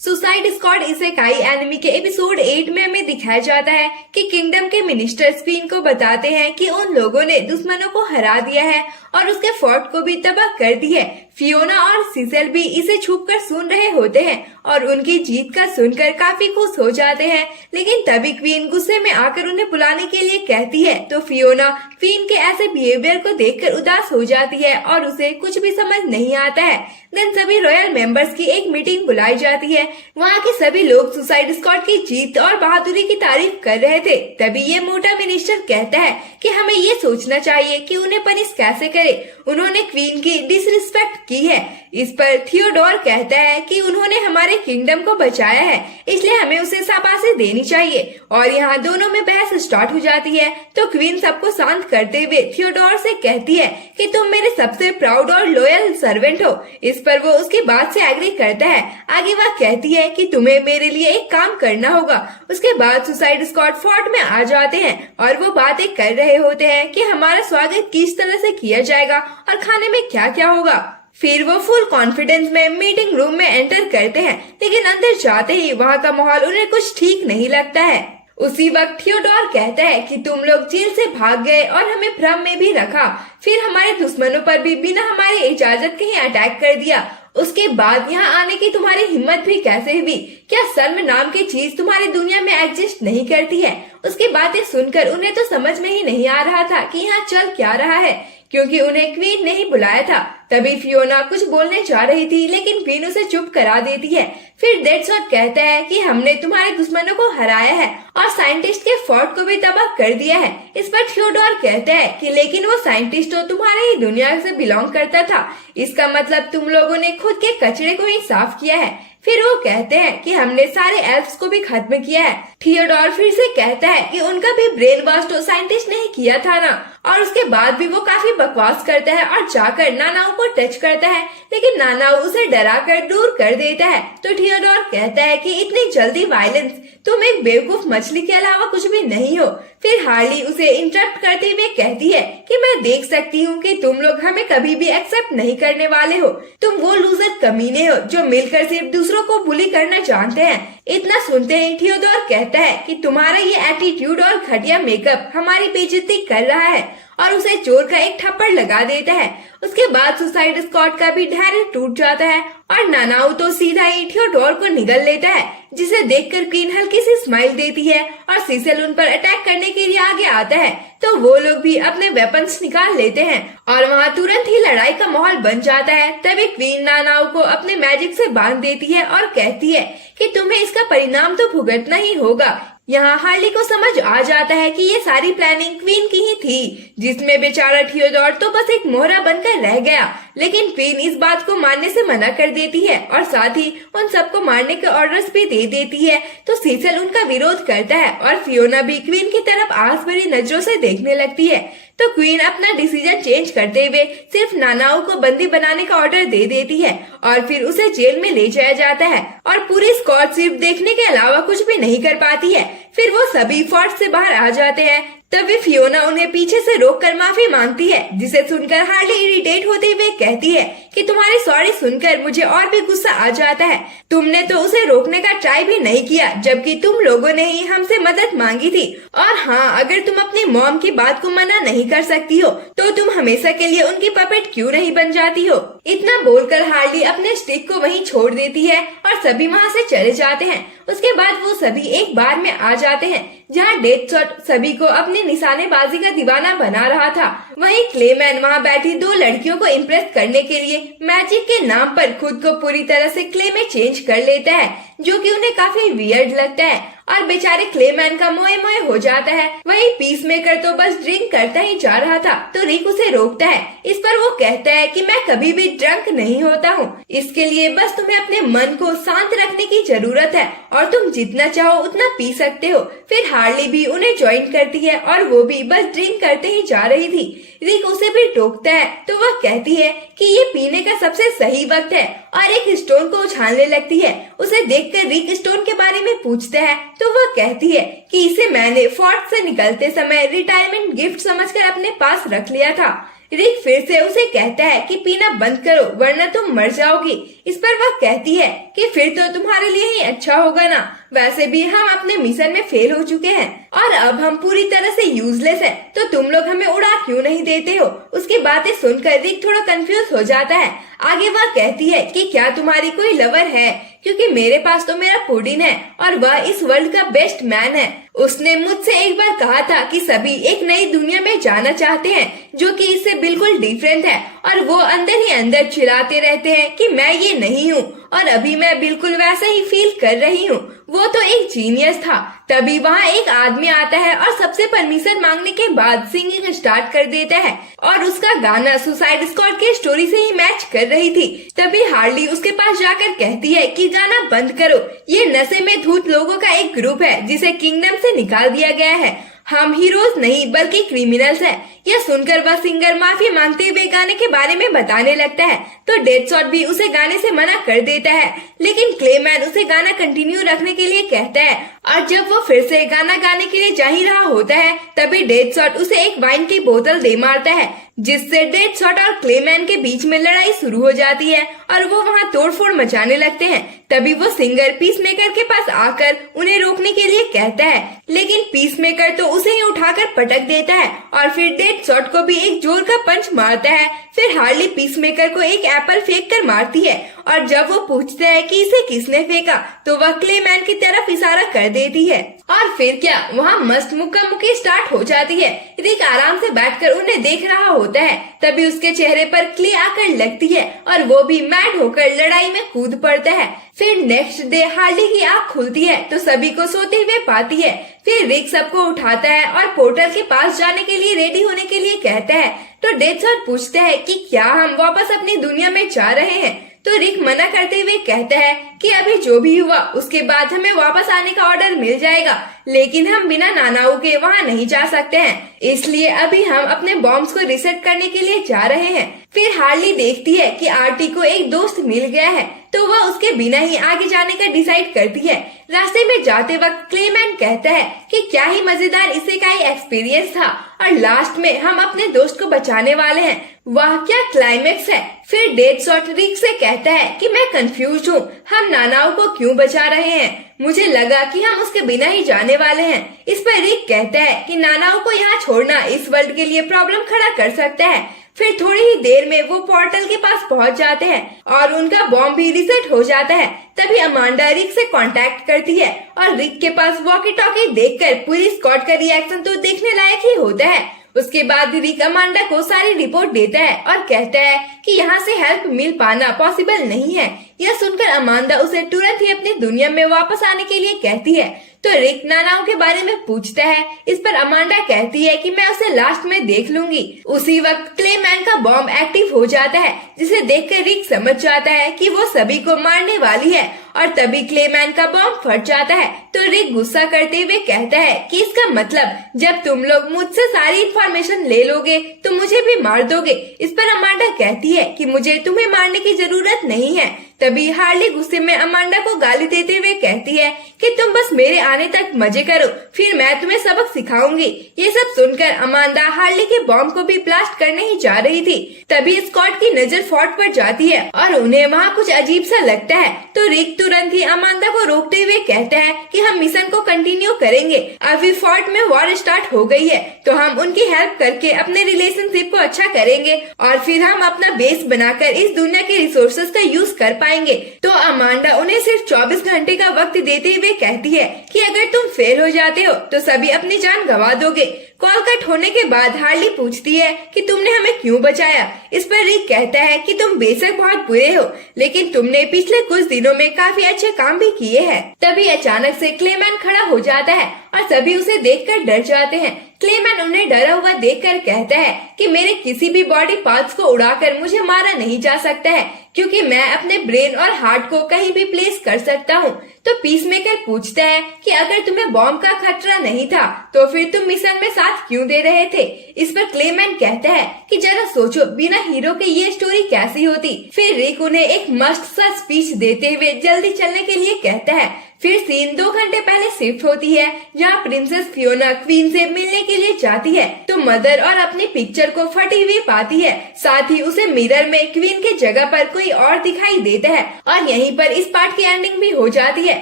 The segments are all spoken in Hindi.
सुसाइड स्क्वाड इसेकाई एनिमी के एपिसोड 8 में हमें दिखाया जाता है कि किंगडम के मिनिस्टर क्वीन को बताते हैं कि उन लोगों ने दुश्मनों को हरा दिया है और उसके फोर्ट को भी तबाह कर दी है। फियोना और सीसेल भी इसे छुपकर सुन रहे होते हैं और उनकी जीत का सुनकर काफी खुश हो जाते हैं, लेकिन तभी क्वीन गुस्से में आकर उन्हें बुलाने के लिए कहती है तो फियोना क्वीन के ऐसे बिहेवियर को देखकर उदास हो जाती है और उसे कुछ भी समझ नहीं आता है। देन सभी रॉयल मेंबर्स की एक मीटिंग बुलाई जाती है। वहाँ के सभी लोग सुसाइड स्क्वाड की जीत और बहादुरी की तारीफ कर रहे थे। तभी ये मोटा मिनिस्टर कहता है कि हमें ये सोचना चाहिए कि उन्हें पनिश कैसे करे, उन्होंने क्वीन की डिसरिस्पेक्ट की है। इस पर थियोडोर कहता है कि उन्होंने हमारे किंगडम को बचाया है, इसलिए हमें उसे शाबाशी देनी चाहिए। और यहाँ दोनों में बहस स्टार्ट हो जाती है तो क्वीन सबको शांत करते हुए थियोडोर से कहती है कि तुम मेरे सबसे प्राउड और लॉयल सर्वेंट हो। इस पर वो उसकी बात से एग्री करता है। आगे वह कहती है कि तुम्हें मेरे लिए एक काम करना होगा। उसके बाद सुसाइड स्क्वाड फोर्ट में आ जाते हैं और वो बातें कर रहे होते हैं कि हमारा स्वागत किस तरह से किया जाएगा और खाने में क्या क्या होगा। फिर वो फुल कॉन्फिडेंस में मीटिंग रूम में एंटर करते हैं, लेकिन अंदर जाते ही वहाँ का माहौल उन्हें कुछ ठीक नहीं लगता है। उसी वक्त थियोडोर कहता है कि तुम लोग जेल से भाग गए और हमें भ्रम में भी रखा, फिर हमारे दुश्मनों पर भी बिना हमारी इजाजत के ही अटैक कर दिया। उसके बाद यहाँ आने की तुम्हारी हिम्मत भी कैसे हुई? क्या शर्म नाम की चीज तुम्हारी दुनिया में एग्जिस्ट नहीं करती है? उसकी बातें सुनकर उन्हें तो समझ में ही नहीं आ रहा था कि यहाँ चल क्या रहा है, क्योंकि उन्हें क्वीन ने ही बुलाया था। तभी फियोना कुछ बोलने जा रही थी, लेकिन क्वीन उसे चुप करा देती है। फिर डेडशॉट कहता है कि हमने तुम्हारे दुश्मनों को हराया है और साइंटिस्ट के फोर्ट को भी तबाह कर दिया है। इस पर थियोडोर कहता है कि लेकिन वो साइंटिस्ट तो तुम्हारे ही दुनिया से बिलोंग करता था, इसका मतलब तुम लोगों ने खुद के कचरे को ही साफ किया है। फिर वो कहते हैं कि हमने सारे एल्फ्स को भी खत्म किया है। थियोडोर फिर से कहता है कि उनका भी ब्रेन वॉश तो साइंटिस्ट ने ही किया था ना, और उसके बाद भी वो काफी बकवास करता है और जाकर नानाओ को टच करता है, लेकिन नानाओ उसे डरा कर दूर कर देता है। तो थियोडोर कहता है कि इतनी जल्दी वायलेंस, तुम एक बेवकूफ मछली के अलावा कुछ भी नहीं हो। फिर हार्ली उसे इंटरप्ट करते हुए कहती है कि मैं देख सकती हूँ कि तुम लोग हमें कभी भी एक्सेप्ट नहीं करने वाले हो। तुम वो लूजर कमीने हो जो मिलकर सिर्फ दूसरों को बुली करना जानते हैं। इतना सुनते ही थियोडोर कहता है कि तुम्हारा ये एटीट्यूड और घटिया मेकअप हमारी बेइज्जती कर रहा है, और उसे जोर का एक थप्पड़ लगा देता है। उसके बाद सुसाइड स्क्वाड का भी धैर्य टूट जाता है और नानाओ तो सीधा ही थियोडोर को निगल लेता है, जिसे देखकर क्वीन हल्की सी स्माइल देती है और सीसेल उन पर अटैक करने के लिए आगे आता है। तो वो लोग भी अपने वेपन्स निकाल लेते हैं और वहाँ तुरंत ही लड़ाई का माहौल बन जाता है। तभी क्वीन नानाओ को अपने मैजिक से बांध देती है और कहती है कि तुम्हें इसका परिणाम तो भुगतना ही होगा। यहाँ हार्ली को समझ आ जाता है कि ये सारी प्लानिंग क्वीन की ही थी, जिसमें बेचारा थियोडोर तो बस एक मोहरा बनकर रह गया। लेकिन क्वीन इस बात को मानने से मना कर देती है और साथ ही उन सबको मारने के ऑर्डर्स भी दे देती है। तो सीसेल उनका विरोध करता है और फियोना भी क्वीन की तरफ आस भरी नजरों से देखने लगती है। तो क्वीन अपना डिसीजन चेंज करते हुए सिर्फ नानाओ को बंदी बनाने का ऑर्डर दे देती है और फिर उसे जेल में ले जाया जाता है और पूरी स्क्वाड सिर्फ देखने के अलावा कुछ भी नहीं कर पाती है। फिर वो सभी फोर्ट से बाहर आ जाते हैं। तभी फियोना उन्हें पीछे से रोककर माफी मांगती है, जिसे सुनकर हार्ली इरिटेट होते हुए कहती है कि तुम्हारी सॉरी सुनकर मुझे और भी गुस्सा आ जाता है। तुमने तो उसे रोकने का ट्राई भी नहीं किया, जबकि तुम लोगों ने ही हमसे मदद मांगी थी। और हाँ, अगर तुम अपनी मॉम की बात को मना नहीं कर सकती हो तो तुम हमेशा के लिए उनकी पपेट क्यों नहीं बन जाती हो? इतना बोलकर हार्ली अपने स्टिक को वहीं छोड़ देती है और सभी वहाँ से चले जाते हैं। उसके बाद वो सभी एक बार में आ जाते हैं जहाँ डेडशॉट सभी को अपनी निशानेबाजी का दीवाना बना रहा था। वहीं क्लेमैन वहाँ बैठी दो लड़कियों को इम्प्रेस करने के लिए मैजिक के नाम पर खुद को पूरी तरह से क्ले में चेंज कर लेता है, जो कि उन्हें काफी वियर्ड लगता है और बेचारे क्लेमैन का मोए मोए हो जाता है। वहीं पीस मेकर तो बस ड्रिंक करता ही जा रहा था तो रिक उसे रोकता है। इस पर वो कहता है कि मैं कभी भी ड्रंक नहीं होता हूँ, इसके लिए बस तुम्हें अपने मन को शांत रखने की जरूरत है और तुम जितना चाहो उतना पी सकते हो। फिर हार्ली भी उन्हें ज्वाइन करती है और वो भी बस ड्रिंक करते ही जा रही थी। रिक उसे भी टोकता है तो वह कहती है कि ये पीने का सबसे सही वक्त है और एक स्टोन को उछालने लगती है। उसे देखकर रिक स्टोन के बारे में पूछता है तो वह कहती है कि इसे मैंने फोर्ट से निकलते समय रिटायरमेंट गिफ्ट समझकर अपने पास रख लिया था। रिक फिर से उसे कहता है कि पीना बंद करो वरना तुम मर जाओगी। इस पर वह कहती है कि फिर तो तुम्हारे लिए ही अच्छा होगा ना, वैसे भी हम अपने मिशन में फेल हो चुके हैं और अब हम पूरी तरह से यूजलेस हैं, तो तुम लोग हमें उड़ा क्यों नहीं देते हो। उसकी बातें सुनकर रिक थोड़ा कंफ्यूज हो जाता है। आगे वह कहती है कि क्या तुम्हारी कोई लवर है, क्योंकि मेरे पास तो मेरा पुडिन है और वह इस वर्ल्ड का बेस्ट मैन है। उसने मुझसे एक बार कहा था कि सभी एक नई दुनिया में जाना चाहते हैं जो कि इससे बिल्कुल डिफरेंट है, और वो अंदर ही अंदर चिल्लाते रहते हैं कि मैं ये नहीं हूँ, और अभी मैं बिल्कुल वैसा ही फील कर रही हूँ। वो तो एक जीनियस था। तभी वहाँ एक आदमी आता है और सबसे परमिशन मांगने के बाद सिंगिंग स्टार्ट कर देता है, और उसका गाना सुसाइड स्क्वाड के स्टोरी से ही मैच कर रही थी। तभी हार्ली उसके पास जाकर कहती है कि गाना बंद करो, ये नशे में धूत लोगों का एक ग्रुप है जिसे किंगडम से निकाल दिया गया है, हम हीरोज नहीं बल्कि क्रिमिनल्स हैं। यह सुनकर वह सिंगर माफी मांगते हुए गाने के बारे में बताने लगता है, तो डेडशॉट भी उसे गाने से मना कर देता है, लेकिन क्लेमैन उसे गाना कंटिन्यू रखने के लिए कहता है। और जब वो फिर से गाना गाने के लिए जा ही रहा होता है, तभी डेडशॉट उसे एक वाइन की बोतल दे मारता है, जिससे डेडशॉट और क्लेमैन के बीच में लड़ाई शुरू हो जाती है और वो वहाँ तोड़फोड़ मचाने लगते हैं। तभी वो सिंगर पीसमेकर के पास आकर उन्हें रोकने के लिए कहता है, लेकिन पीसमेकर तो उसे ही उठाकर पटक देता है और फिर डेडशॉट को भी एक जोर का पंच मारता है। फिर हार्ली पीसमेकर को एक एप्पल फेंक कर मारती है, और जब वो पूछता है कि इसे किसने फेंका, तो वह क्लेमैन की तरफ इशारा कर देती है। और फिर क्या वहाँ मस्त मुक्का मुक्की स्टार्ट हो जाती है। रिक आराम से बैठकर उन्हें देख रहा होता है। तभी उसके चेहरे पर क्ले आकर लगती है और वो भी मैड होकर लड़ाई में कूद पड़ता है। फिर नेक्स्ट डे हार्ली की आँख खुलती है तो सभी को सोते हुए पाती है। फिर रिक सबको उठाता है और पोर्टल के पास जाने के लिए रेडी होने के लिए कहता है, तो डेडशॉट पूछता है कि क्या हम वापस अपनी दुनिया में जा रहे हैं, तो रिक मना करते हुए कहता है कि अभी जो भी हुआ उसके बाद हमें वापस आने का ऑर्डर मिल जाएगा, लेकिन हम बिना नानाओं के वहाँ नहीं जा सकते हैं, इसलिए अभी हम अपने बॉम्ब्स को रिसेट करने के लिए जा रहे हैं। फिर हार्ली देखती है कि आरटी को एक दोस्त मिल गया है, तो वह उसके बिना ही आगे जाने का डिसाइड करती है। रास्ते में जाते वक्त क्लेमैन कहता है कि क्या ही मजेदार इसेकाई एक्सपीरियंस था, और लास्ट में हम अपने दोस्त को बचाने वाले हैं। वाह क्या क्लाइमेक्स है। फिर डेडशॉट रिक से कहता है कि मैं कंफ्यूज हूँ, हम नानाओं को क्यों बचा रहे हैं, मुझे लगा कि हम उसके बिना ही जाने वाले हैं। इस पर रिक कहता है कि नानाओं को यहाँ छोड़ना इस वर्ल्ड के लिए प्रॉब्लम खड़ा कर सकता है। फिर थोड़ी ही देर में वो पोर्टल के पास पहुंच जाते हैं और उनका बॉम्ब भी रिसेट हो जाता है। तभी अमांडा रिक से कांटेक्ट करती है और रिक के पास वॉकी टॉकी देखकर पूरी स्क्वाड का रिएक्शन तो देखने लायक ही होता है। उसके बाद रिक अमांडा को सारी रिपोर्ट देता है और कहता है कि यहाँ से हेल्प मिल पाना पॉसिबल नहीं है। यह सुनकर अमांडा उसे तुरंत ही अपनी दुनिया में वापस आने के लिए कहती है, तो रिक नानाओं के बारे में पूछता है। इस पर अमांडा कहती है कि मैं उसे लास्ट में देख लूंगी। उसी वक्त क्लेमैन का बॉम्ब एक्टिव हो जाता है, जिसे देखकर रिक समझ जाता है कि वो सभी को मारने वाली है, और तभी क्लेमैन का बॉम्ब फट जाता है। तो रिक गुस्सा करते हुए कहता है कि इसका मतलब जब तुम लोग मुझसे सारी इंफॉर्मेशन ले लोगे तो मुझे भी मार दोगे। इस पर अमांडा कहती है कि मुझे तुम्हें मारने की जरूरत नहीं है। तभी हार्ली गुस्से में अमांडा को गाली देते हुए कहती है कि तुम बस मेरे आने तक मजे करो, फिर मैं तुम्हें सबक सिखाऊंगी। ये सब सुनकर अमांडा हार्ली के बॉम्ब को भी ब्लास्ट करने ही जा रही थी। तभी स्कॉट की नजर फोर्ट पर जाती है और उन्हें वहाँ कुछ अजीब सा लगता है, तो रिक तुरंत ही अमांडा को रोकते हुए कहता है कि हम मिशन को कंटिन्यू करेंगे। अभी फोर्ट में वॉर स्टार्ट हो गई है, तो हम उनकी हेल्प करके अपने रिलेशनशिप को अच्छा करेंगे और फिर हम अपना बेस बनाकर इस दुनिया के रिसोर्सेज का यूज कर पाएंगे। तो अमांडा उन्हें सिर्फ 24 घंटे का वक्त देते हुए कहती है कि अगर तुम फेल हो जाते हो तो सभी अपनी जान गंवा दोगे। कॉल कट होने के बाद हार्ली पूछती है कि तुमने हमें क्यों बचाया। इस पर रिक कहता है कि तुम बेशक बहुत बुरे हो, लेकिन तुमने पिछले कुछ दिनों में काफी अच्छे काम भी किए हैं। तभी अचानक से क्लेमैन खड़ा हो जाता है और सभी उसे देखकर डर जाते हैं। क्लेमैन उन्हें डरा हुआ देखकर कहता है कि मेरे किसी भी बॉडी पार्ट्स को उड़ाकर मुझे मारा नहीं जा सकता है, क्योंकि मैं अपने ब्रेन और हार्ट को कहीं भी प्लेस कर सकता हूँ। तो पीसमेकर पूछता है कि अगर तुम्हें बॉम्ब का खतरा नहीं था तो फिर तुम मिशन में साथ क्यों दे रहे थे। इस पर क्लेमैन कहता है कि जरा सोचो, बिना हीरो के ये स्टोरी कैसी होती। फिर रिक उन्हें एक मस्त सा स्पीच देते हुए जल्दी चलने के लिए कहता है। फिर सीन 2 घंटे पहले शिफ्ट होती है, जहाँ प्रिंसेस फियोना क्वीन से मिलने के लिए जाती है तो मदर और अपनी पिक्चर को फटी हुई पाती है। साथ ही उसे मिरर में क्वीन के जगह पर कोई और दिखाई देता है और यहीं पर इस पार्ट की एंडिंग भी हो जाती है।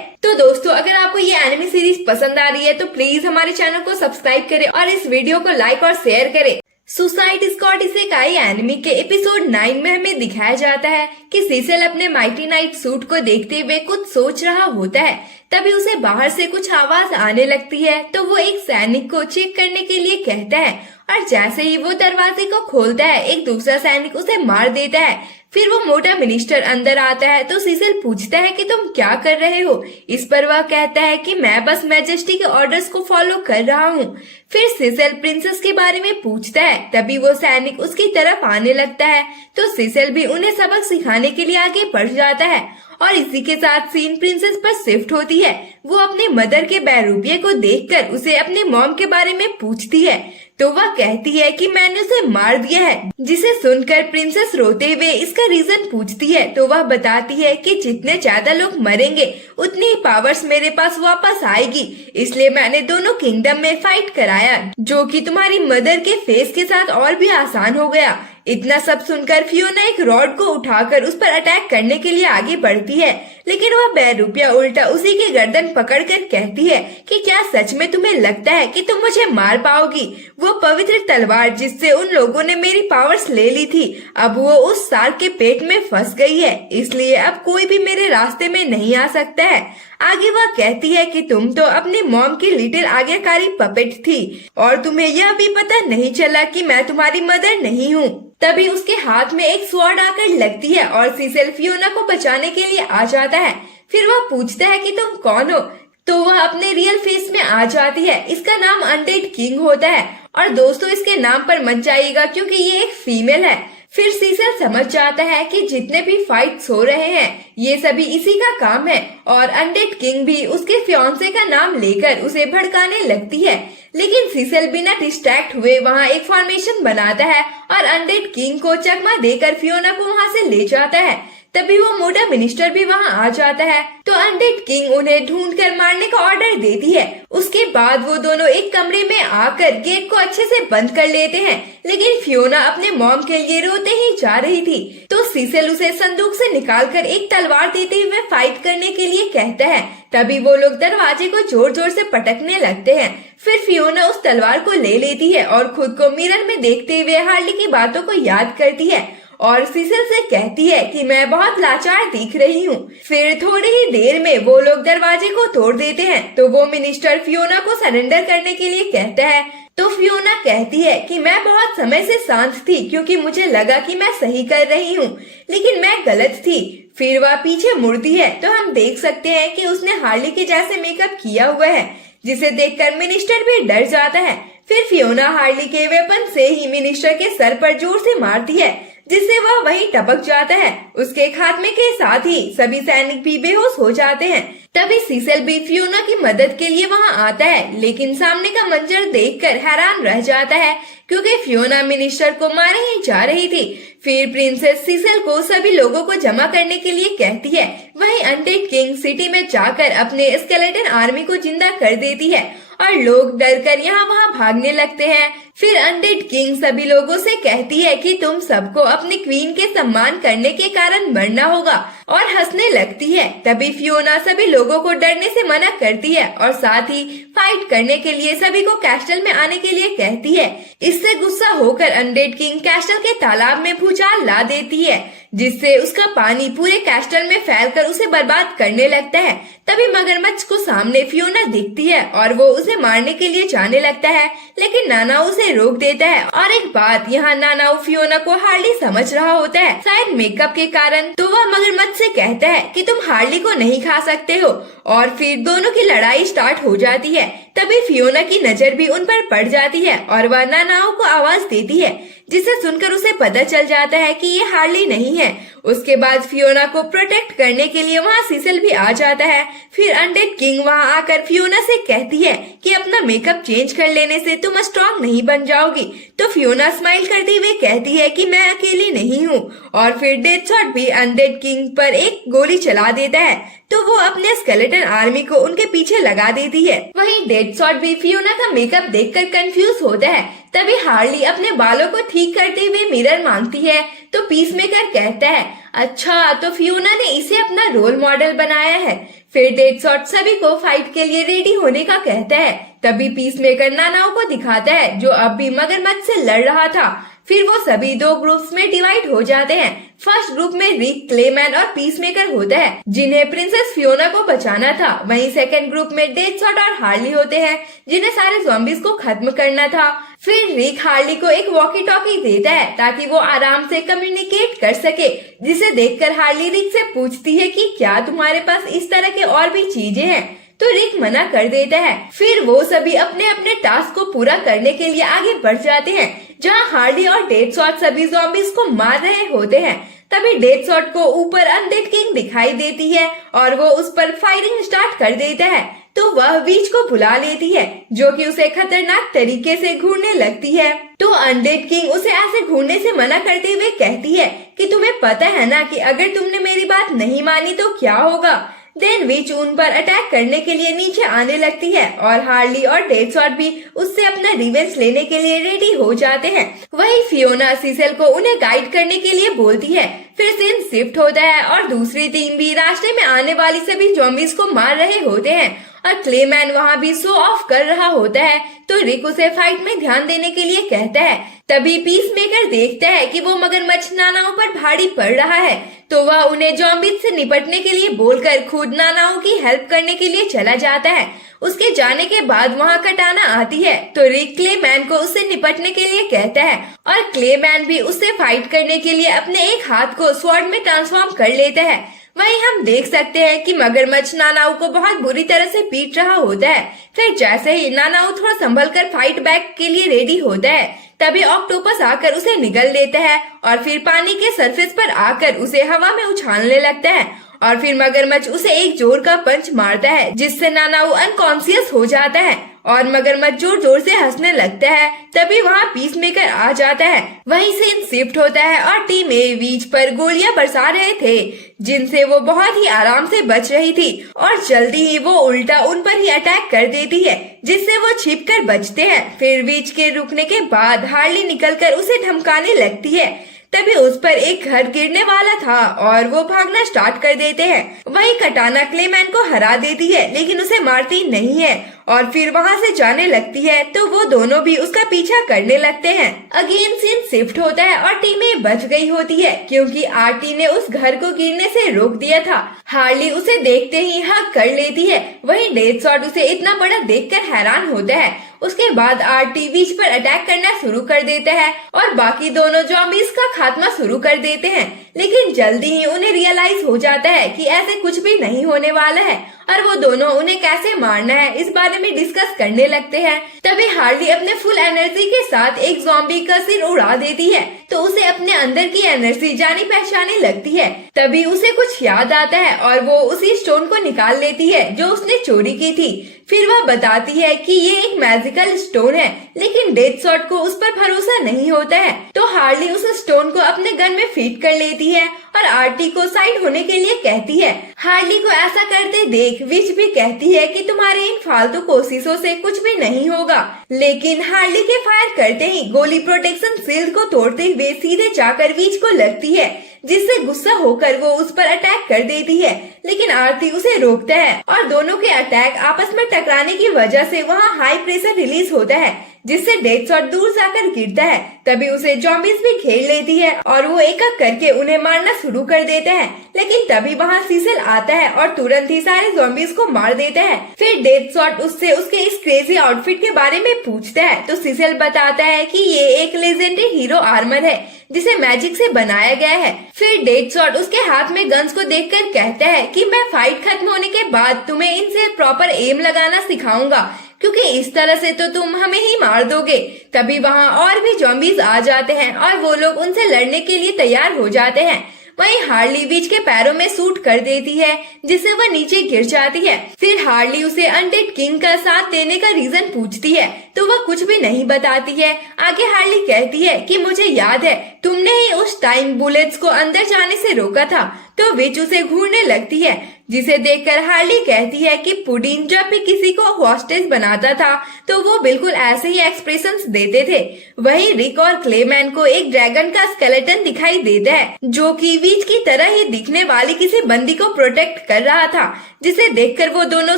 तो दोस्तों, अगर आपको ये एनिमे सीरीज पसंद आ रही है तो प्लीज हमारे चैनल को सब्सक्राइब करें और इस वीडियो को लाइक और शेयर करें। सुसाइड स्क्वाड इसेकाई एनिमे के एपिसोड 9 में हमें दिखाया जाता है कि सीसेल अपने माइटी नाइट सूट को देखते हुए कुछ सोच रहा होता है। तभी उसे बाहर से कुछ आवाज आने लगती है तो वो एक सैनिक को चेक करने के लिए कहता है और जैसे ही वो दरवाजे को खोलता है एक दूसरा सैनिक उसे मार देता है। फिर वो मोटा मिनिस्टर अंदर आता है तो सीसेल पूछता है कि तुम क्या कर रहे हो। इस पर वह कहता है कि मैं बस मैजेस्टी के ऑर्डर्स को फॉलो कर रहा हूँ। फिर सीसेल प्रिंसेस के बारे में पूछता है, तभी वो सैनिक उसकी तरफ आने लगता है तो सीसेल भी उन्हें सबक सिखाने के लिए आगे बढ़ जाता है। और इसी के साथ सीन प्रिंसेस पर शिफ्ट होती है। वो अपने मदर के बहरूपिये को देखकर उसे अपने मॉम के बारे में पूछती है तो वह कहती है कि मैंने उसे मार दिया है, जिसे सुनकर प्रिंसेस रोते हुए इसका रीजन पूछती है तो वह बताती है कि जितने ज्यादा लोग मरेंगे उतनी ही पावर्स मेरे पास वापस आएगी, इसलिए मैंने दोनों किंगडम में फाइट कराया, जो कि तुम्हारी मदर के फेस के साथ और भी आसान हो गया। इतना सब सुनकर फियोना एक रॉड को उठाकर उस पर अटैक करने के लिए आगे बढ़ती है, लेकिन वह बहरूपिया उल्टा उसी की गर्दन पकड़कर कहती है कि क्या सच में तुम्हें लगता है कि तुम मुझे मार पाओगी? वो पवित्र तलवार जिससे उन लोगों ने मेरी पावर्स ले ली थी, अब वो उस शार्क के पेट में फंस गई है, इसलिए अब कोई भी मेरे रास्ते में नहीं आ सकता है। आगे वह कहती है कि तुम तो अपनी मॉम की लिटिल आज्ञाकारी पपेट थी और तुम्हें यह भी पता नहीं चला कि मैं तुम्हारी मदर नहीं हूँ। तभी उसके हाथ में एक स्वॉर्ड आकर लगती है और सीसेल फियोना को बचाने के लिए आ जाता है। फिर वह पूछता है कि तुम कौन हो, तो वह अपने रियल फेस में आ जाती है। इसका नाम अनडेड किंग होता है और दोस्तों इसके नाम पर मत जाइएगा क्योंकि ये एक फीमेल है। फिर सीसेल समझ जाता है कि जितने भी फाइट्स हो रहे हैं ये सभी इसी का काम है और अनडेड किंग भी उसके फियांसे का नाम लेकर उसे भड़काने लगती है। लेकिन सीसेल बिना डिस्ट्रैक्ट हुए वहाँ एक फॉर्मेशन बनाता है और अनडेड किंग को चकमा देकर फियोना को वहाँ से ले जाता है। तभी वो मोटा मिनिस्टर भी वहाँ आ जाता है तो अनडेड किंग उन्हें ढूंढकर मारने का ऑर्डर देती है। उसके बाद वो दोनों एक कमरे में आकर गेट को अच्छे से बंद कर लेते हैं, लेकिन फियोना अपने मॉम के लिए रोते ही जा रही थी तो सीसेल उसे संदूक से निकालकर एक तलवार देते हुए फाइट करने के लिए कहता है। तभी वो लोग दरवाजे को जोर जोर से पटकने लगते हैं। फिर फियोना उस तलवार को ले लेती है और खुद को मिरर में देखते हुए हार्ली की बातों को याद करती है और सीसेल से कहती है कि मैं बहुत लाचार दिख रही हूँ। फिर थोड़ी ही देर में वो लोग दरवाजे को तोड़ देते हैं तो वो मिनिस्टर फियोना को सरेंडर करने के लिए कहता है तो फियोना कहती है कि मैं बहुत समय से शांत थी क्योंकि मुझे लगा कि मैं सही कर रही हूँ, लेकिन मैं गलत थी। फिर वह पीछे मुड़ती है तो हम देख सकते हैं कि उसने हार्ली के जैसे मेकअप किया हुआ है, जिसे देखकर मिनिस्टर भी डर जाता है। फिर फियोना हार्ली के वेपन से ही मिनिस्टर के सर पर जोर से मारती है, जिससे वह वहीं टपक जाता है। उसके खात्मे के साथ ही सभी सैनिक भी बेहोश हो जाते हैं। तभी सीसेल भी फियोना की मदद के लिए वहां आता है, लेकिन सामने का मंजर देखकर हैरान रह जाता है क्योंकि फियोना मिनिस्टर को मारे ही जा रही थी। फिर प्रिंसेस सीसेल को सभी लोगों को जमा करने के लिए कहती है। वहीं अनडेड किंग सिटी में जाकर अपने स्केलेटन आर्मी को जिंदा कर देती है और लोग डरकर यहाँ वहाँ भागने लगते हैं। फिर अनडेड किंग सभी लोगों से कहती है कि तुम सबको अपनी क्वीन के सम्मान करने के कारण मरना होगा और हंसने लगती है। तभी फियोना सभी लोगों को डरने से मना करती है और साथ ही फाइट करने के लिए सभी को कैस्टल में आने के लिए कहती है। इससे गुस्सा होकर अनडेड किंग कैस्टल के तालाब में भूचाल ला देती है, जिससे उसका पानी पूरे कैस्टल में फैलकर उसे बर्बाद करने लगता है। तभी मगरमच्छ को सामने फियोना दिखती है और वो उसे मारने के लिए जाने लगता है, लेकिन नानाओ उसे रोक देता है। और एक बात, यहाँ नानाओ फियोना को हार्ली समझ रहा होता है, शायद मेकअप के कारण। तो वह मगरमच्छ से कहता है कि तुम हार्ली को नहीं खा सकते हो और फिर दोनों की लड़ाई स्टार्ट हो जाती है। तभी फियोना की नजर भी उन पर पड़ जाती है और वह नानाओ को आवाज देती है, जिसे सुनकर उसे पता चल जाता है कि ये हार्ली नहीं है। उसके बाद फियोना को प्रोटेक्ट करने के लिए वहाँ सीसल भी आ जाता है। फिर अनडेड किंग वहाँ आकर फियोना से कहती है कि अपना मेकअप चेंज कर लेने से तुम स्ट्रॉन्ग नहीं बन जाओगी। तो फियोना स्माइल करते हुए कहती है कि मैं अकेली नहीं हूँ। और फिर डेथशॉट भी अनडेड किंग पर एक गोली चला देता है, तो वो अपने स्केलेटन आर्मी को उनके पीछे लगा देती है। वहीं डेथशॉट भी फियोना का मेकअप देखकर कंफ्यूज होता है। तभी हार्ली अपने बालों को ठीक करते हुए मिरर मांगती है, तो पीसमेकर कहता है अच्छा, तो फियोना ने इसे अपना रोल मॉडल बनाया है। फिर डेथशॉट सभी को फाइट के लिए रेडी होने का कहता है। तभी पीसमेकर नानाओ को दिखाता है जो अब भी मगरमच्छ से लड़ रहा था। फिर वो सभी दो ग्रुप्स में डिवाइड हो जाते हैं। फर्स्ट ग्रुप में रिक, क्लेमैन और पीसमेकर होता है जिन्हें प्रिंसेस फियोना को बचाना था। वहीं सेकंड ग्रुप में डेथशॉट और हार्ली होते हैं जिन्हें सारे ज़ॉम्बीज को खत्म करना था। फिर रिक हार्ली को एक वॉकी टॉकी देता है ताकि वो आराम से कम्युनिकेट कर सके, जिसे देखकर हार्ली रिक से पूछती है कि क्या तुम्हारे पास इस तरह के और भी चीजें हैं। तो रिक मना कर देता है। फिर वो सभी अपने अपने टास्क को पूरा करने के लिए आगे बढ़ जाते हैं, जहाँ हार्ली और डेथशॉट सभी ज़ॉम्बीज को मार रहे होते हैं। तभी डेथशॉट को ऊपर अनडेड किंग दिखाई देती है और वो उस पर फायरिंग स्टार्ट कर देता है। तो वह वीच को बुला लेती है जो कि उसे खतरनाक तरीके से घूरने लगती है। तो अनडेड किंग उसे ऐसे घूरने से मना करते हुए कहती है कि तुम्हें पता है ना कि अगर तुमने मेरी बात नहीं मानी तो क्या होगा। देन विच उन पर अटैक करने के लिए नीचे आने लगती है और हार्ली और डेथशॉट भी उससे अपना रिवेंज लेने के लिए रेडी हो जाते हैं। वहीं फियोना सीसेल को उन्हें गाइड करने के लिए बोलती है। फिर सीन शिफ्ट होता है और दूसरी टीम भी रास्ते में आने वाली सभी ज़ॉम्बीज को मार रहे होते हैं और क्लेमैन वहाँ भी शो ऑफ कर रहा होता है। तो रिक उसे फाइट में ध्यान देने के लिए कहता है। तभी पीसमेकर देखता है कि वो मगरमच्छ नानाओं पर भारी पड़ रहा है, तो वह उन्हें ज़ॉम्बीज से निपटने के लिए बोलकर खुद नानाओं की हेल्प करने के लिए चला जाता है। उसके जाने के बाद वहाँ कटाना आती है, तो रिक क्लेमैन को उससे निपटने के लिए कहता है और क्लेमैन भी उससे फाइट करने के लिए अपने एक हाथ को स्वॉर्ड में ट्रांसफॉर्म कर लेता है। वहीं हम देख सकते हैं कि मगरमच्छ नानाओ को बहुत बुरी तरह से पीट रहा होता है। फिर जैसे ही नानाओ थोड़ा संभल कर फाइट बैक के लिए रेडी होता है, तभी ऑक्टोपस आकर उसे निगल लेता है और फिर पानी के सरफेस पर आकर उसे हवा में उछालने लगता है और फिर मगरमच्छ उसे एक जोर का पंच मारता है जिससे नानाओ अनकॉन्शियस हो जाता है और मगरमच्छ जोर जोर से हंसने लगता है। तभी वहाँ पीसमेकर आ जाता है। वहीं सीन शिफ्ट होता है और टीम ए वीच पर गोलियां बरसा रहे थे जिनसे वो बहुत ही आराम से बच रही थी और जल्दी ही वो उल्टा उन पर ही अटैक कर देती है जिससे वो छिप कर बचते हैं। फिर वीच के रुकने के बाद हार्ली निकलकर उसे धमकाने लगती है। तभी उस पर एक घर गिरने वाला था और वो भागना स्टार्ट कर देते हैं। वहीं कटाना क्लेमैन को हरा देती है लेकिन उसे मारती नहीं है और फिर वहाँ से जाने लगती है, तो वो दोनों भी उसका पीछा करने लगते हैं। अगेन सीन शिफ्ट होता है और टीमें बच गई होती है क्योंकि आरटी ने उस घर को गिरने से रोक दिया था। हार्ली उसे देखते ही हक कर लेती है। वहीं डेथशॉट उसे इतना बड़ा देखकर हैरान होता है। उसके बाद आरटी वीच पर अटैक करना शुरू कर देता है और बाकी दोनों ज़ॉम्बीज का खात्मा शुरू कर देते हैं, लेकिन जल्दी ही उन्हें रियलाइज हो जाता है कि ऐसे कुछ भी नहीं होने वाला है और वो दोनों उन्हें कैसे मारना है इस बारे में डिस्कस करने लगते हैं। तभी हार्ली अपने फुल एनर्जी के साथ एक ज़ॉम्बी का सिर उड़ा देती है, तो उसे अपने अंदर की एनर्जी जानी पहचानी लगती है। तभी उसे कुछ याद आता है और वो उसी स्टोन को निकाल लेती है जो उसने चोरी की थी। फिर वह बताती है कि ये एक मैजिकल स्टोन है, लेकिन डेथशॉट को उस पर भरोसा नहीं होता है। तो हार्ली उस स्टोन को अपने गन में फिट कर लेती है और आरटी को साइड होने के लिए कहती है। हार्ली को ऐसा करते देख विच भी कहती है कि तुम्हारे इन फालतू कोशिशों से कुछ भी नहीं होगा, लेकिन हार्ली के फायर करते ही गोली प्रोटेक्शन शील्ड को तोड़ते हुए सीधे जाकर विच को लगती है, जिससे गुस्सा होकर वो उस पर अटैक कर देती है, लेकिन आरती उसे रोकता है और दोनों के अटैक आपस में टकराने की वजह से वहाँ हाई प्रेशर रिलीज होता है जिससे डेथशॉट दूर जाकर गिरता है। तभी उसे ज़ॉम्बीज भी घेर लेती है और वो एक एक करके उन्हें मारना शुरू कर देते हैं, लेकिन तभी वहाँ सीसेल आता है और तुरंत ही सारे ज़ॉम्बीज को मार देता है। फिर डेथशॉट उससे उसके इस क्रेजी आउटफिट के बारे में पूछता है, तो सीसेल बताता है कि ये एक लेजेंडरी हीरो आर्मर है जिसे मैजिक से बनाया गया है। फिर डेथशॉट उसके हाथ में गन्स को देखकर कहता है कि मैं फाइट खत्म होने के बाद तुम्हें इनसे प्रॉपर एम लगाना सिखाऊंगा, क्योंकि इस तरह से तो तुम हमें ही मार दोगे। तभी वहाँ और भी ज़ॉम्बीज आ जाते हैं और वो लोग उनसे लड़ने के लिए तैयार हो जाते हैं। वहीं हार्ली बीच के पैरों में सूट कर देती है, जिससे वह नीचे गिर जाती है। फिर हार्ली उसे अनडेड किंग का साथ देने का रीजन पूछती है, तो वह कुछ भी नहीं बताती है। आगे हार्ली कहती है कि मुझे याद है तुमने ही उस टाइम बुलेट्स को अंदर जाने से रोका था। तो विच उसे घूरने लगती है, जिसे देखकर हार्ली कहती है कि पुडिन जब भी किसी को हॉस्टेज बनाता था तो वो बिल्कुल ऐसे ही एक्सप्रेशंस देते थे। वहीं रिक और क्लेमैन को एक ड्रैगन का स्केलेटन दिखाई देता है, जो कि विच की तरह ही दिखने वाली किसी बंदी को प्रोटेक्ट कर रहा था, जिसे देखकर वो दोनों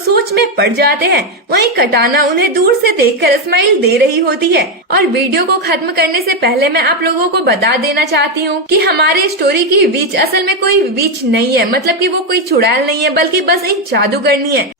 सोच में पड़ जाते हैं। वहीं कटाना उन्हें दूर से देखकर स्माइल दे रही होती है। और वीडियो को खत्म करने से पहले मैं आप लोगों को बता देना चाहती हूँ कि हमारे स्टोरी की विच असल में कोई विच नहीं है, मतलब कि वो कोई चुड़ैल नहीं है, बल्कि बस एक जादूगरनी है।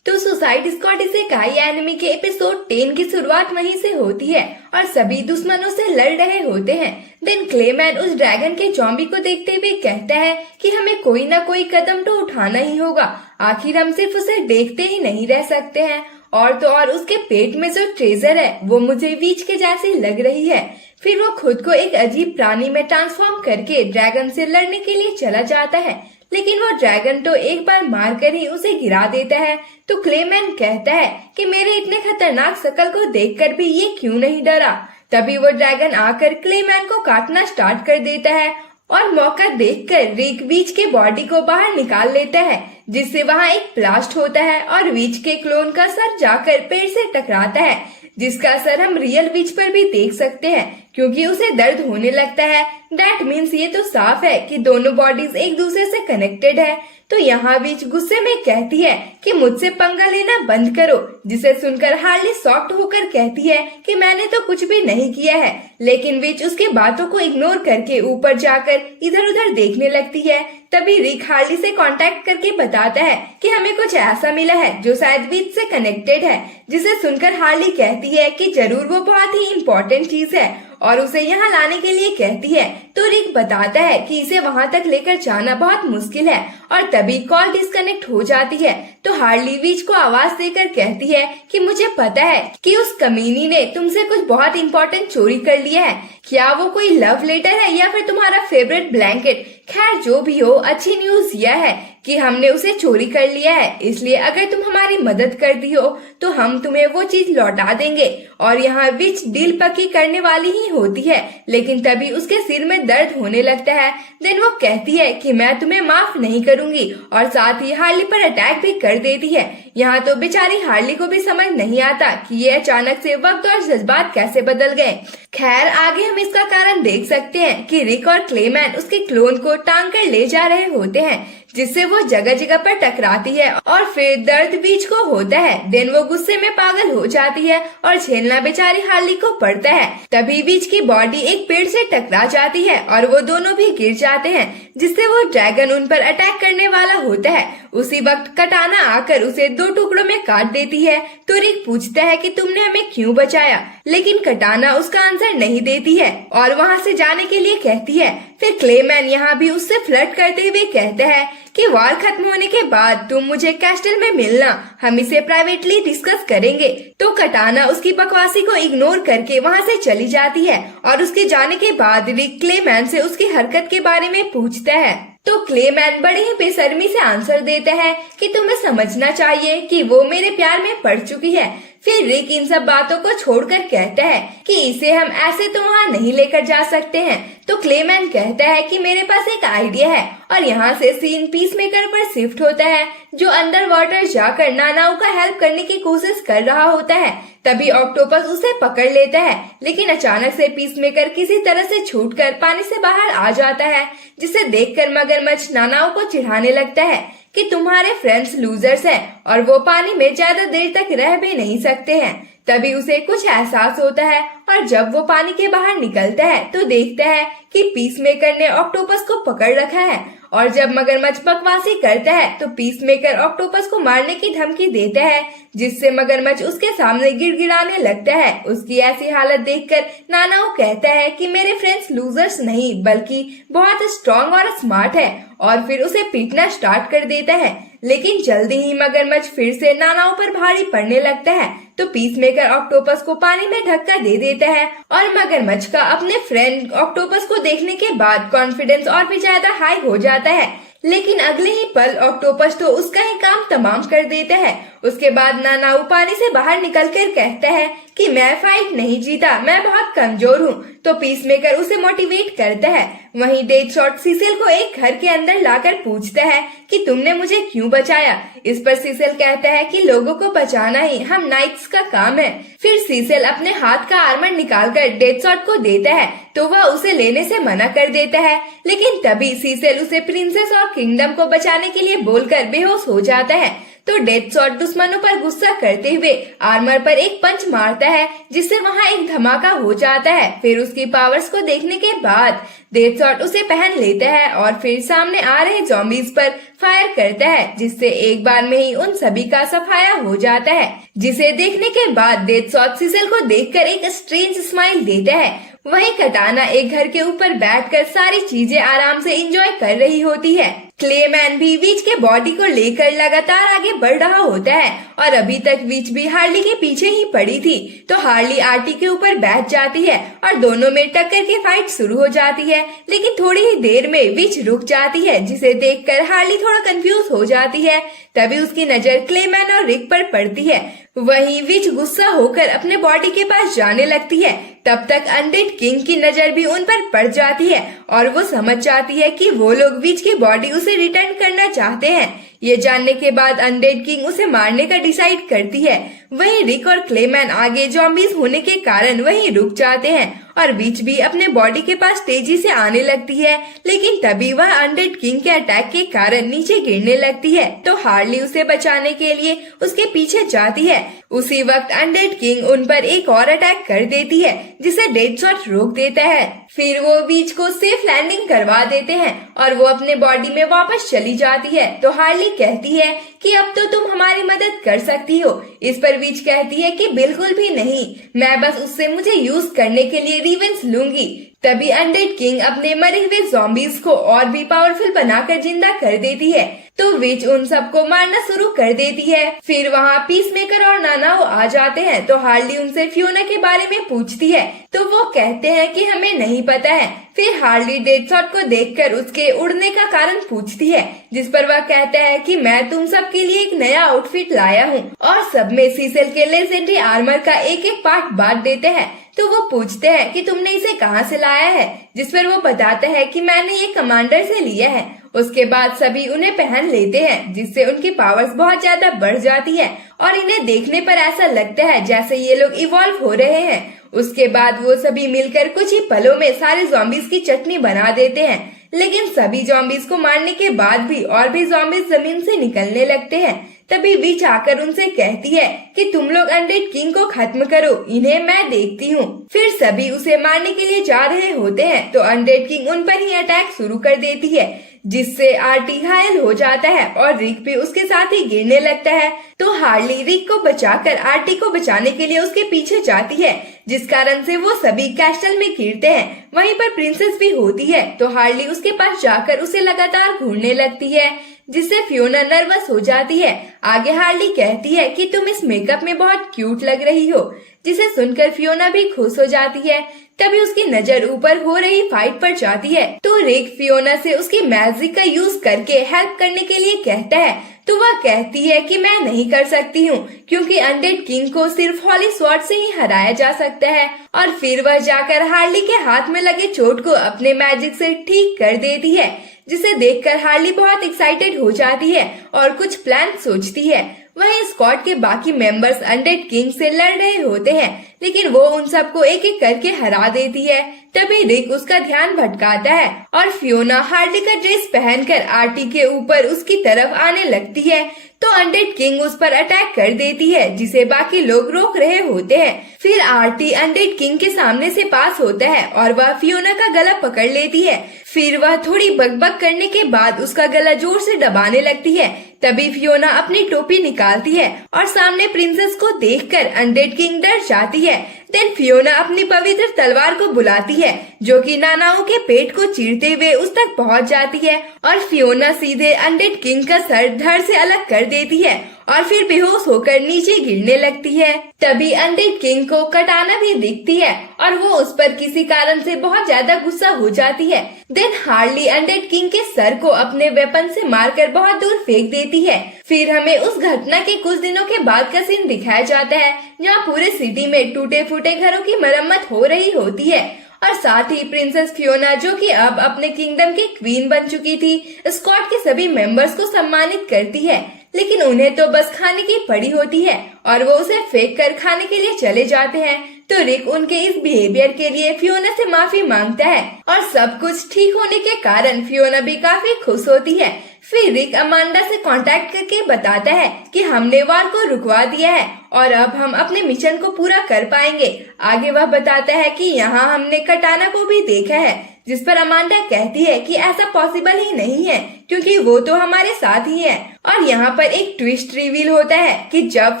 तो सुसाइड स्क्वाड इसेकाई एनिमी के एपिसोड 10 की शुरुआत वहीं से होती है और सभी दुश्मनों से लड़ रहे होते हैं। देन क्लेमैन उस ड्रैगन के जॉम्बी को देखते हुए कहता है कि हमें कोई ना कोई कदम तो उठाना ही होगा, आखिर हम सिर्फ उसे देखते ही नहीं रह सकते हैं। और तो और उसके पेट में जो ट्रेजर है वो मुझे वीच के जैसी लग रही है। फिर वो खुद को एक अजीब प्राणी में ट्रांसफॉर्म करके ड्रैगन से लड़ने के लिए चला जाता है, लेकिन वो ड्रैगन तो एक बार मारकर ही उसे गिरा देता है। तो क्लेमैन कहता है कि मेरे इतने खतरनाक शकल को देखकर भी ये क्यों नहीं डरा। तभी वो ड्रैगन आकर क्लेमैन को काटना स्टार्ट कर देता है और मौका देखकर रिक वीच के बॉडी को बाहर निकाल लेता है, जिससे वहाँ एक ब्लास्ट होता है और वीच के क्लोन का सर जाकर पेड़ से टकराता है, जिसका असर हम रियल विच पर भी देख सकते हैं क्योंकि उसे दर्द होने लगता है। दैट मीन्स ये तो साफ है कि दोनों बॉडीज एक दूसरे से कनेक्टेड है। तो यहाँ विच गुस्से में कहती है कि मुझसे पंगा लेना बंद करो, जिसे सुनकर हार्ली शॉक्ड होकर कहती है कि मैंने तो कुछ भी नहीं किया है। लेकिन विच उसके बातों को इग्नोर करके ऊपर जाकर इधर उधर देखने लगती है। तभी रिक हार्ली से कांटेक्ट करके बताता है कि हमें कुछ ऐसा मिला है जो शायद विच से कनेक्टेड है, जिसे सुनकर हार्ली कहती है कि जरूर वो बहुत ही इम्पोर्टेंट चीज है और उसे यहाँ लाने के लिए कहती है। तो रिक बताता है कि इसे वहाँ तक लेकर जाना बहुत मुश्किल है और तभी कॉल डिस्कनेक्ट हो जाती है। तो हार्ली विच को आवाज देकर कहती है कि मुझे पता है कि उस कमीनी ने तुमसे कुछ बहुत इम्पोर्टेंट चोरी कर लिया है। क्या वो कोई लव लेटर है या फिर तुम्हारा फेवरेट ब्लैंकेट? खैर जो भी हो, अच्छी न्यूज यह है कि हमने उसे चोरी कर लिया है, इसलिए अगर तुम हमारी मदद कर दी हो तो हम तुम्हें वो चीज लौटा देंगे। और यहाँ विच डील पक्की करने वाली ही होती है, लेकिन तभी उसके सिर में दर्द होने लगता है। देन वो कहती है कि मैं तुम्हें माफ नहीं करूंगी और साथ ही हार्ली पर अटैक भी कर देती है। यहाँ तो बेचारी हार्ली को भी समझ नहीं आता कि ये अचानक से वक्त और जज्बात कैसे बदल गए। खैर आगे हम इसका कारण देख सकते हैं कि रिक और क्लेमैन उसके क्लोन को टांग कर ले जा रहे होते हैं, जिससे वो जगह जगह पर टकराती है और फिर दर्द बीच को होता है। देन वो गुस्से में पागल हो जाती है और झेलना बेचारी हार्ली को पड़ता है। तभी बीच की बॉडी एक पेड़ से टकरा जाती है और वो दोनों भी गिर जाते हैं, जिससे वो ड्रैगन उन पर अटैक करने वाला होता है। उसी वक्त कटाना आकर उसे 2 टुकड़ों में काट देती है। तो रिक पूछता है कि तुमने हमें क्यों बचाया, लेकिन कटाना उसका आंसर नहीं देती है और वहाँ से जाने के लिए कहती है। फिर क्लेमैन यहाँ भी उससे फ्लर्ट करते हुए कहता है कि वार खत्म होने के बाद तुम मुझे कैस्टल में मिलना, हम इसे प्राइवेटली डिस्कस करेंगे। तो कटाना उसकी बकवासी को इग्नोर करके वहाँ से चली जाती है और उसके जाने के बाद रिक क्लेमैन से उसकी हरकत के बारे में पूछता है। तो क्लेमैन बड़े ही बेशर्मी से आंसर देता है कि तुम्हें समझना चाहिए कि वो मेरे प्यार में पड़ चुकी है। फिर रिक इन सब बातों को छोड़कर कहता है कि इसे हम ऐसे तो वहाँ नहीं लेकर जा सकते हैं। तो क्लेमैन कहता है कि मेरे पास एक आइडिया है और यहाँ से सीन पीसमेकर पर शिफ्ट होता है, जो अंडर वाटर जाकर नानाओ का हेल्प करने की कोशिश कर रहा होता है। तभी ऑक्टोपस उसे पकड़ लेता है, लेकिन अचानक से पीसमेकर किसी तरह से छूटकर पानी से बाहर आ जाता है, जिसे देखकर मगरमच्छ नानाओ को चिढ़ाने लगता है कि तुम्हारे फ्रेंड्स लूजर्स हैं और वो पानी में ज्यादा देर तक रह भी नहीं सकते हैं। तभी उसे कुछ एहसास होता है और जब वो पानी के बाहर निकलता है तो देखता है कि पीसमेकर ने ऑक्टोपस को पकड़ रखा है। और जब मगरमच्छ बकवासी करता है तो पीसमेकर ऑक्टोपस को मारने की धमकी देता है, जिससे मगरमच्छ उसके सामने गिड़गिड़ाने लगता है। उसकी ऐसी हालत देखकर नानाओ कहता है कि मेरे फ्रेंड्स लूजर्स नहीं बल्कि बहुत स्ट्रॉन्ग और स्मार्ट है, और फिर उसे पीटना स्टार्ट कर देता है। लेकिन जल्दी ही मगरमच्छ फिर से नानाओं पर भारी पड़ने लगता है, तो पीसमेकर ऑक्टोपस को पानी में धक्का दे देता है और मगरमच्छ का अपने फ्रेंड ऑक्टोपस को देखने के बाद कॉन्फिडेंस और भी ज्यादा हाई हो जाता है। लेकिन अगले ही पल ऑक्टोपस तो उसका ही काम तमाम कर देता है। उसके बाद नानाओ पानी से बाहर निकलकर कहता है कि मैं फाइट नहीं जीता, मैं बहुत कमजोर हूँ। तो पीसमेकर उसे मोटिवेट करता है। वहीं डेडशॉट सीसेल को एक घर के अंदर लाकर पूछता है कि तुमने मुझे क्यों बचाया। इस पर सीसेल कहता है कि लोगों को बचाना ही हम नाइट्स का काम है। फिर सीसेल अपने हाथ का आर्मर निकालकर डेडशॉट को देता है, तो वह उसे लेने से मना कर देता है। लेकिन तभी सीसेल उसे प्रिंसेस और किंगडम को बचाने के लिए बोलकर बेहोश हो जाता है। तो डेडशॉट दुश्मनों पर गुस्सा करते हुए आर्मर पर एक पंच मारता है, जिससे वहाँ एक धमाका हो जाता है। फिर उसकी पावर्स को देखने के बाद डेडशॉट उसे पहन लेता है और फिर सामने आ रहे ज़ॉम्बीज पर फायर करता है, जिससे एक बार में ही उन सभी का सफाया हो जाता है। जिसे देखने के बाद डेडशॉट सीसेल को देखकर एक स्ट्रेंज स्माइल देता है। वहीं कटाना एक घर के ऊपर बैठकर सारी चीजें आराम से एंजॉय कर रही होती है। क्लेमैन भी विच के बॉडी को लेकर लगातार आगे बढ़ रहा होता है और अभी तक विच भी हार्ली के पीछे ही पड़ी थी। तो हार्ली आर्टी के ऊपर बैठ जाती है और दोनों में टक्कर की फाइट शुरू हो जाती है। लेकिन थोड़ी ही देर में विच रुक जाती है, जिसे देखकर हार्ली थोड़ा कंफ्यूज हो जाती है। तभी उसकी नजर क्लेमैन और रिक पर पड़ती है। वहीं विच गुस्सा होकर अपने बॉडी के पास जाने लगती है। तब तक अनडेड किंग की नजर भी उन पर पड़ जाती है और वो समझ जाती है कि वो लोग विच की बॉडी उसे रिटर्न करना चाहते हैं। ये जानने के बाद अनडेड किंग उसे मारने का डिसाइड करती है। वहीं रिक और क्लेमैन आगे ज़ॉम्बीज होने के कारण वहीं रुक जाते हैं और विच भी अपने बॉडी के पास तेजी से आने लगती है। लेकिन तभी वह अनडेड किंग के अटैक के कारण नीचे गिरने लगती है। तो हार्ली उसे बचाने के लिए उसके पीछे जाती है। उसी वक्त अनडेड किंग उन पर एक और अटैक कर देती है, जिसे डेडशॉट रोक देता है। फिर वो विच को सेफ लैंडिंग करवा देते हैं और वो अपने बॉडी में वापस चली जाती है। तो हार्ली कहती है कि अब तो तुम हमारी मदद कर सकती हो। इस पर विच कहती है कि बिल्कुल भी नहीं, मैं बस उससे मुझे यूज करने के लिए रिवेंज लूंगी। तभी अनडेड किंग अपने मरे हुए ज़ॉम्बीज को और भी पावरफुल बनाकर जिंदा कर देती है। तो विच उन सबको मारना शुरू कर देती है। फिर वहाँ पीसमेकर और नानाओ आ जाते हैं। तो हार्ली उनसे फियोना के बारे में पूछती है, तो वो कहते हैं कि हमें नहीं पता है। फिर हार्ली डेडशॉट को देखकर उसके उड़ने का कारण पूछती है, जिस पर वह कहता है कि मैं तुम सब के लिए एक नया आउटफिट लाया हूँ और सब में सीसेल के लेजेंडरी आर्मर का एक एक पार्ट बांट देते हैं। तो वो पूछते हैं कि तुमने इसे कहाँ से लाया है, जिस पर वो बताता है कि मैंने ये कमांडर से लिया है। उसके बाद सभी उन्हें पहन लेते हैं, जिससे उनकी पावर्स बहुत ज्यादा बढ़ जाती है और इन्हें देखने पर ऐसा लगता है जैसे ये लोग इवॉल्व हो रहे हैं। उसके बाद वो सभी मिलकर कुछ ही पलों में सारे ज़ॉम्बीज की चटनी बना देते हैं। लेकिन सभी ज़ॉम्बीज को मारने के बाद भी और भी ज़ॉम्बीज जमीन से निकलने लगते हैं। तभी विच आकर उनसे कहती है कि तुम लोग अनडेड किंग को खत्म करो, इन्हें मैं देखती हूँ। फिर सभी उसे मारने के लिए जा रहे होते हैं, तो अनडेड किंग उन पर ही अटैक शुरू कर देती है, जिससे आर्टी घायल हो जाता है और रिक भी उसके साथ ही गिरने लगता है। तो हार्ली रिक को बचाकर आर्टी को बचाने के लिए उसके पीछे जाती है, जिस कारण से वो सभी कैस्टल में गिरते हैं। वहीं पर प्रिंसेस भी होती है, तो हार्ली उसके पास जाकर उसे लगातार घूरने लगती है, जिससे फियोना नर्वस हो जाती है। आगे हार्ली कहती है कि तुम इस मेकअप में बहुत क्यूट लग रही हो, जिसे सुनकर फियोना भी खुश हो जाती है। तभी उसकी नजर ऊपर हो रही फाइट पर जाती है, तो रिक फियोना से उसकी मैजिक का यूज करके हेल्प करने के लिए कहता है। तो वह कहती है कि मैं नहीं कर सकती हूँ, क्योंकि अनडेड किंग को सिर्फ हॉली स्वॉर्ड से ही हराया जा सकता है। और फिर वह जाकर हार्ली के हाथ में लगे चोट को अपने मैजिक से ठीक कर देती है, जिसे देखकर हार्ली बहुत एक्साइटेड हो जाती है और कुछ प्लान सोचती है। वहीं स्क्वाड के बाकी मेंबर्स अनडेड किंग से लड़ रहे होते हैं, लेकिन वो उन सबको एक एक करके हरा देती है। तभी रिक उसका ध्यान भटकाता है और फियोना हार्ली का ड्रेस पहनकर आर्टी के ऊपर उसकी तरफ आने लगती है। तो अनडेड किंग उस पर अटैक कर देती है, जिसे बाकी लोग रोक रहे होते हैं। फिर आर्टी अनडेड किंग के सामने से पास होता है और वह फियोना का गला पकड़ लेती है। फिर वह थोड़ी बकबक करने के बाद उसका गला जोर से दबाने लगती है। तभी फियोना अपनी टोपी निकालती है और सामने प्रिंसेस को देखकर अनडेड किंग डर जाती है, देन फियोना अपनी पवित्र तलवार को बुलाती है जो कि नानाओं के पेट को चीरते हुए उस तक पहुंच जाती है और फियोना सीधे अनडेड किंग का सर धड़ से अलग कर देती है और फिर बेहोश होकर नीचे गिरने लगती है। तभी अनडेड किंग को कटाना भी दिखती है और वो उस पर किसी कारण से बहुत ज्यादा गुस्सा हो जाती है। देन हार्ली अनडेड किंग के सर को अपने वेपन से मारकर बहुत दूर फेंक देती है। फिर हमें उस घटना के कुछ दिनों के बाद का सीन दिखाया जाता है जहाँ पूरे सिटी में टूटे फूटे घरों की मरम्मत हो रही होती है और साथ ही प्रिंसेस फियोना जो कि अब अपने किंगडम की क्वीन बन चुकी थी, स्क्वाड के सभी मेंबर्स को सम्मानित करती है। लेकिन उन्हें तो बस खाने की पड़ी होती है और वो उसे फेंक कर खाने के लिए चले जाते हैं। तो रिक उनके इस बिहेवियर के लिए फियोना से माफी मांगता है और सब कुछ ठीक होने के कारण फियोना भी काफी खुश होती है। फिर रिक अमांडा से कांटेक्ट करके बताता है कि हमने वार को रुकवा दिया है और अब हम अपने मिशन को पूरा कर पाएंगे। आगे वह बताता है कि यहाँ हमने कटाना को भी देखा है, जिस पर अमांडा कहती है कि ऐसा पॉसिबल ही नहीं है क्योंकि वो तो हमारे साथ ही है। और यहाँ पर एक ट्विस्ट रिवील होता है कि जब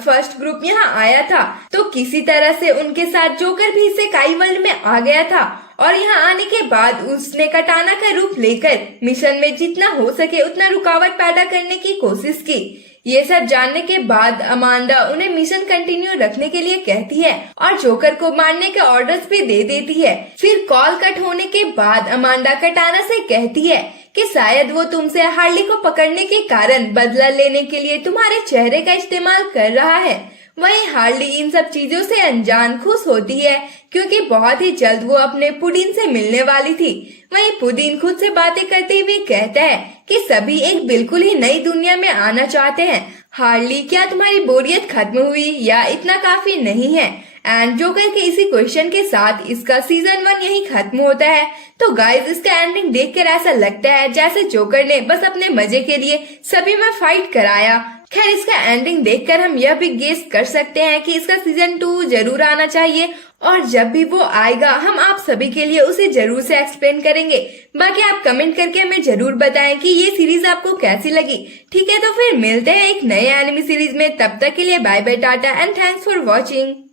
फर्स्ट ग्रुप यहाँ आया था तो किसी तरह से उनके साथ जोकर भी इसेकाई वर्ल्ड में आ गया था और यहाँ आने के बाद उसने कटाना का रूप लेकर मिशन में जितना हो सके उतना रुकावट पैदा करने की कोशिश की। ये सब जानने के बाद अमांडा उन्हें मिशन कंटिन्यू रखने के लिए कहती है और जोकर को मारने के ऑर्डर्स भी दे देती है। फिर कॉल कट होने के बाद अमांडा कटाना से कहती है कि शायद वो तुमसे हार्ली को पकड़ने के कारण बदला लेने के लिए तुम्हारे चेहरे का इस्तेमाल कर रहा है। वहीं हार्ली इन सब चीजों से अनजान खुश होती है क्योंकि बहुत ही जल्द वो अपने पुडीन से मिलने वाली थी। वहीं पुडीन खुद से बातें करते हुए कहता है कि सभी एक बिल्कुल ही नई दुनिया में आना चाहते हैं। हार्ली, क्या तुम्हारी बोरियत खत्म हुई या इतना काफी नहीं है? एंड जोकर के इसी क्वेश्चन के साथ इसका सीजन 1 यही खत्म होता है। तो गाइज, इसका एंडिंग देखकर ऐसा लगता है जैसे जोकर ने बस अपने मजे के लिए सभी में फाइट कराया। खैर, इसका एंडिंग देखकर हम यह भी गेस कर सकते हैं कि इसका सीजन 2 जरूर आना चाहिए और जब भी वो आएगा हम आप सभी के लिए उसे जरूर से एक्सप्लेन करेंगे। बाकी आप कमेंट करके हमें जरूर बताएं कि ये सीरीज आपको कैसी लगी। ठीक है, तो फिर मिलते हैं एक नए एनिमे सीरीज में। तब तक के लिए bye bye, tata and thanks for watching.